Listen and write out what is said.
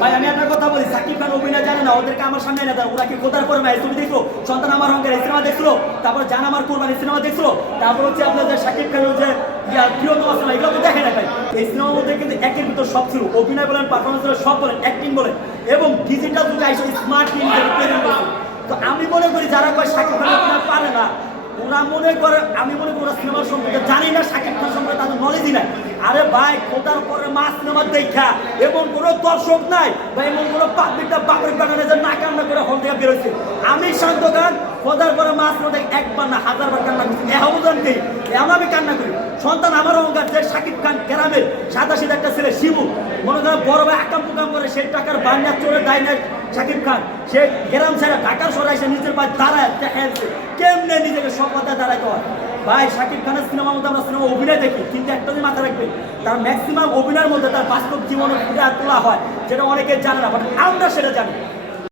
ভাই আমি একটা কথা বলি, সাকিব খান অভিনয় জানে না, ওদেরকে আমার সামনে এনে দেয়। ওরা কি কোথার পরে ভাই তুমি দেখলো সন্তান আমার অঙ্কের সিনেমা দেখলো, তারপর জান আমার কুরবানি সিনেমা দেখলো, তারপর হচ্ছে আপনাদের সাকিব খানের যে প্রিয়তমা সিনেমা, এগুলো তো দেখে না ভাই। এই সিনেমার মধ্যে কিন্তু একের ভিতর সব ছিল, অভিনয় বলেন, পারফরমেন্স বলেন, সব বলেন, অ্যাক্টিং বলেন, এবং ডিজিটাল যুগে এসে স্মার্ট টিভি প্রেজেন্ট করছে। তো আমি মনে করি যারা কয় সাকিব খান অভিনয় পারে না, ওরা মনে করে, আমি মনে করি ওরা সিনেমার সম্পর্কে জানি না, সাকিব খান সম্পর্কে তাদের নলেজই নাই। আরে ভাই কোথার পরে মাস সিনেমা দেখা এমন কোনো দর্শক নাই বা এমন কোনো পাবলিকটা বাপের বাগানে যে না কান্না করে হল থেকে বেরোচ্ছে। আমি শান্ত খান কোথার পরে মাস সিনেমা একবার না হাজারবার কান্না করছি, এহমদানকে এমন আমি কান্না করি। সন্তান আমার অহংকার যে সাকিব খান গ্রামের সাদা সিধা একটা ছেলে শিবু, মনে করেন বড় ভাই আকাম পুকাম করে সেই টাকার বান্যার চোরে দায় নেয় সাকিব খান, সে গ্রাম ছেড়ে ঢাকার সরাই সে নিজের পায়ে দাঁড়ায় দেখাচ্ছে কেমনে নিজেকে সব কথায় দাঁড়াইতে হয়। ভাই সাকিব খানের সিনেমার মধ্যে আমরা সিনেমা অভিনয় দেখি, কিন্তু একটা দিন মাথায় রাখবেন, তার ম্যাক্সিমাম অভিনয়ের মধ্যে তার বাস্তব জীবনের ফুটে তোলা হয়, যেটা অনেকে জানে না, বাট আমরা সেটা জানি।